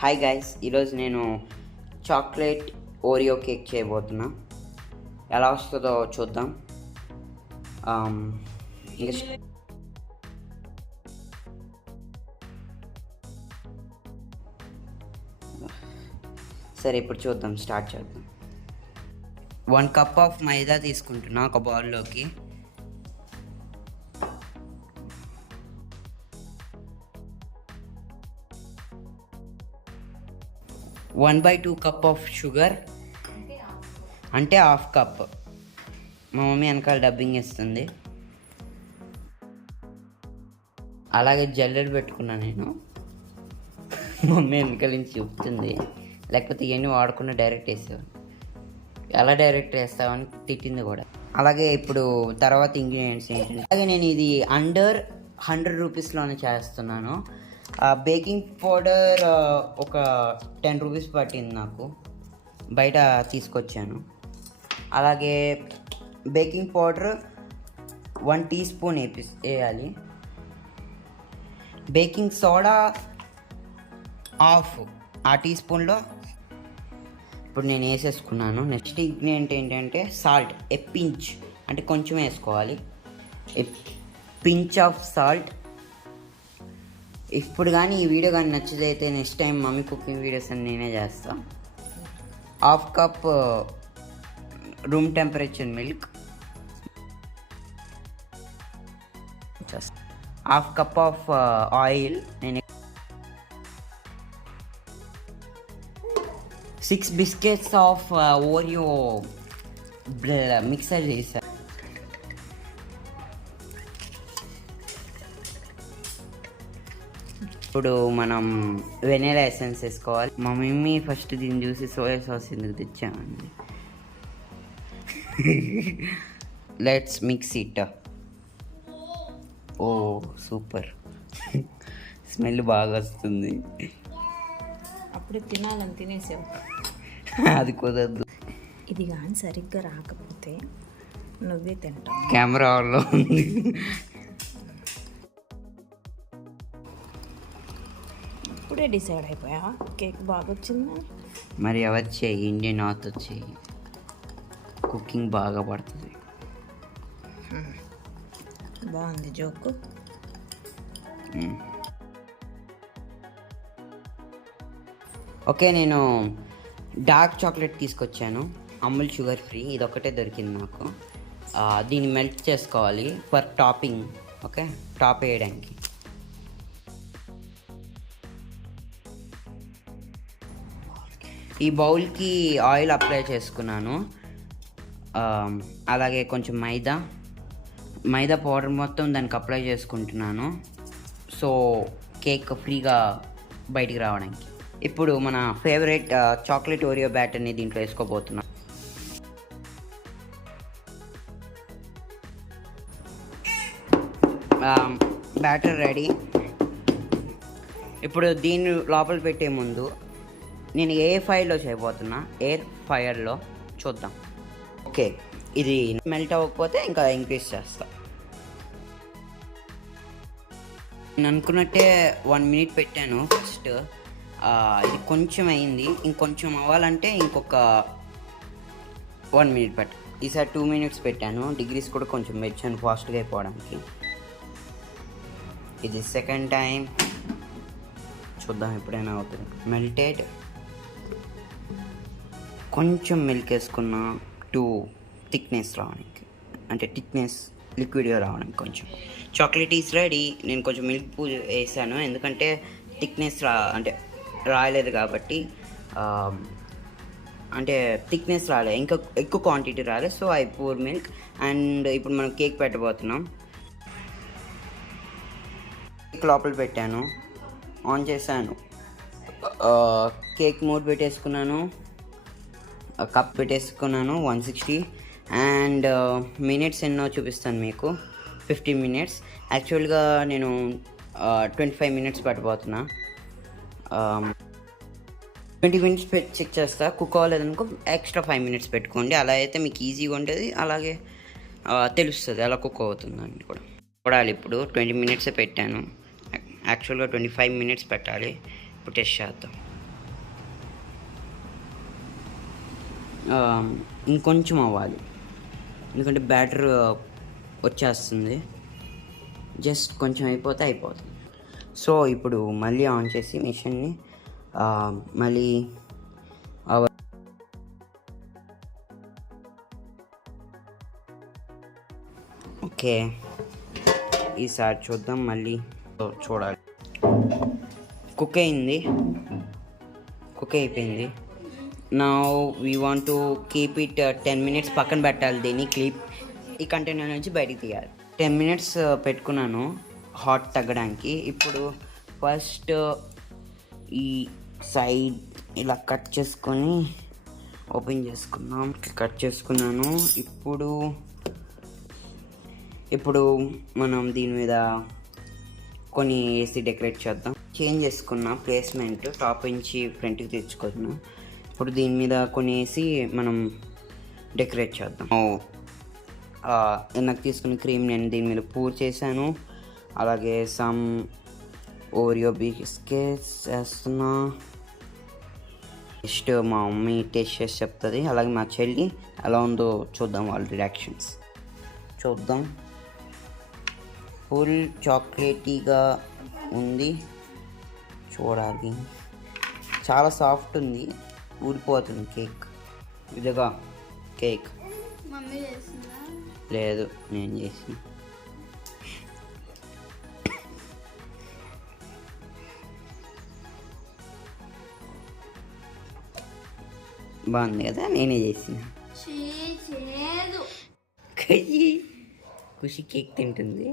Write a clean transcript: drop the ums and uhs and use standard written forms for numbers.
Hi guys, ఈరోజు నేను chocolate Oreo cake చేయబోతున్నా. ఎలా వస్తుందో చూద్దాం. ఇంకా సరే, ఇప్పుడు చూద్దాం, స్టార్ట్ చేద్దాం. 1 కప్ ఆఫ్ మైదా తీసుకుంటున్నా ఒక బౌల్లోకి. One by 2 cup of sugar, అంటే హాఫ్ కప్. మా మమ్మీ వెనకాల డబ్బింగ్ ఇస్తుంది. అలాగే జల్లెడ పెట్టుకున్నా నేను. మమ్మీ వెనకాల నుంచి చెప్తుంది, లేకపోతే ఇవన్నీ వాడకుండా డైరెక్ట్ వేసేవాడు. ఎలా డైరెక్ట్ వేస్తావని తిట్టింది కూడా. అలాగే ఇప్పుడు తర్వాత ఇంగ్రీడియంట్స్ ఏంటంటే, అలాగే నేను ఇది అండర్ 100 రూపీస్లోనే చేస్తున్నాను. బేకింగ్ పౌడర్ ఒక 10 రూపీస్ పట్టింది నాకు, బయట తీసుకొచ్చాను. అలాగే బేకింగ్ పౌడర్ 1 టీ స్పూన్ వేయాలి. బేకింగ్ సోడా హాఫ్, ఆ టీ స్పూన్లో ఇప్పుడు నేను వేసేసుకున్నాను. నెక్స్ట్ ఇంగ్రీడియంట్ ఏంటంటే సాల్ట్. ఏ పించ్, అంటే కొంచెం వేసుకోవాలి. ఏ పించ్ ఆఫ్ సాల్ట్. ఇప్పుడు కానీ ఈ వీడియో కానీ నచ్చితే next time mummy cooking videos అని నేనే చేస్తాను. Half cup room temperature milk. Half cup of oil. నేను 6 బిస్కెట్స్ ఆఫ్ ఓరియో మిక్సర్ చేశాను. ఇప్పుడు మనం వెనిలా ఎసెన్స్ వేసుకోవాలి. మా మమ్మీ ఫస్ట్ దీన్ని చూసి సోయా సాస్ ఎందుకు తెచ్చామండి. Let's mix it. Oh super, smell బాగా వస్తుంది. అప్పుడు తినాలని తినేసావు. అది కుదరదు. ఇది కానీ సరిగ్గా రాకపోతే నువ్వే తింటావు. కెమెరా ఆన్లో ఉంది. ఇప్పుడే డిసైడ్ అయిపోయా కేక్ బాగా వచ్చిందా? మరి ఎవరు చేయి, ఇండియన్ నార్త్ వచ్చి కుకింగ్ బాగా పడుతుంది. బాగుంది జోకు. ఓకే, నేను డార్క్ చాక్లెట్ తీసుకొచ్చాను, అమూల్ షుగర్ ఫ్రీ. ఇది ఒకటే దొరికింది నాకు. దీన్ని మెల్ట్ చేసుకోవాలి ఫర్ టాపింగ్. ఓకే, టాప్ వేయడానికి. ఈ బౌల్కి ఆయిల్ అప్లై చేసుకున్నాను. అలాగే కొంచెం మైదా పౌడర్ మొత్తం దానికి అప్లై చేసుకుంటున్నాను, సో కేక్ ఫ్రీగా బయటికి రావడానికి. ఇప్పుడు మన ఫేవరెట్ చాక్లెట్ ఓరియో బ్యాటర్ని దీంట్లో వేసుకోబోతున్నాను. Batter ready. ఇప్పుడు దీన్ని లోపల పెట్టే ముందు నేను ఏ ఫైర్లో చేయబోతున్నా, ఎయిర్ ఫైర్లో చూద్దాం. ఓకే, ఇది మెల్ట్ అవ్వకపోతే ఇంకా ఇంక్రీజ్ చేస్తా. నేను అనుకున్నట్టే 1 మినిట్ పెట్టాను ఫస్ట్. ఇది కొంచెం అయింది, ఇంకొంచెం అవ్వాలంటే ఇంకొక 1 మినిట్ పెట్ట. ఈసారి 2 మినిట్స్ పెట్టాను. డిగ్రీస్ కూడా కొంచెం పెంచాను ఫాస్ట్గా అయిపోవడానికి. ఇది సెకండ్ టైం, చూద్దాం ఎప్పుడైనా అవుతుంది. మెల్టెడ్. కొంచెం మిల్క్ వేసుకున్న థిక్నెస్ రావడానికి, అంటే థిక్నెస్ లిక్విడ్గా రావడానికి. కొంచెం చాక్లెట్ ఈస్ రెడీ. నేను కొంచెం మిల్క్ వేసాను, ఎందుకంటే థిక్నెస్ అంటే రాలేదు కాబట్టి, అంటే థిక్నెస్ రాలేదు, ఇంకా ఎక్కువ క్వాంటిటీ రాలేదు. So I poor milk. And ఇప్పుడు మనం కేక్ పెట్టబోతున్నాం. కేక్ లోపల పెట్టాను, ఆన్ చేశాను, కేక్ మూడ్ పెట్టేసుకున్నాను, కప్ పెట్టేసుకున్నాను 160. అండ్ మినిట్స్ ఎన్నో చూపిస్తాను మీకు. 15 మినిట్స్. యాక్చువల్గా నేను 25 మినిట్స్ పెట్టబోతున్నా. 20 మినిట్స్ చెక్ చేస్తా. కుక్ అవ్వలేదనుకో ఎక్స్ట్రా 5 మినిట్స్ పెట్టుకోండి. అలా అయితే మీకు ఈజీగా ఉంటుంది, అలాగే తెలుస్తుంది ఎలా కుక్ అవుతుందని కూడా చూడాలి. ఇప్పుడు 20 మినిట్సే పెట్టాను, యాక్చువల్గా 25 మినిట్స్ పెట్టాలి. ఇప్పుడు టెస్ట్ చేద్దాం. ఇంకొంచెం అవ్వాలి, ఎందుకంటే బ్యాటర్ వచ్చేస్తుంది. జస్ట్ కొంచెం అయిపోతే అయిపోతుంది. సో ఇప్పుడు మళ్ళీ ఆన్ చేసి మిషన్ని మళ్ళీ ఓకే, ఈసారి చూద్దాం. మళ్ళీ చూడాలి. కుక్ అయిపోయింది. నా we want to keep it 10 minutes పక్కన పెట్టాలి. దీన్ని ఈ కంటైనర్ నుంచి బయటికి తీయాలి. 10 minutes పెట్టుకున్నాను హాట్ తగ్గడానికి. ఇప్పుడు ఫస్ట్ ఈ సైడ్ ఇలా కట్ చేసుకొని ఓపెన్ చేసుకున్నాం. కట్ చేసుకున్నాను. ఇప్పుడు మనం దీని మీద కొన్ని వేసి డెకరేట్ చేద్దాం. చేంజ్ చేసుకున్నా ప్లేస్మెంట్, టాప్ నుంచి ఫ్రంట్కి తెచ్చుకున్నాం. ఇప్పుడు దీని మీద కొన్ని వేసి మనం డెకరేట్ చేద్దాం. నాకు తీసుకున్న క్రీమ్ నేను దీని మీద పూర్ చేశాను. అలాగే సమ్ ఓరియో బిస్కెట్స్ వేస్తున్నా. నెక్స్ట్ మా మమ్మీ టేస్ట్ చేసి చెప్తుంది. అలాగే మా చెల్లి ఎలా ఉందో చూద్దాం, వాళ్ళ రియాక్షన్స్ చూద్దాం. ఫుల్ చాక్లెటీగా ఉంది, చూడాలి. చాలా సాఫ్ట్ ఉంది, ఊడిపోతుంది కేక్. ఇదిగా కేక్ లేదు, నేను చేసిన. బాగుంది కదా, నేనే చేసిన. ఖుషి కేక్ తింటుంది.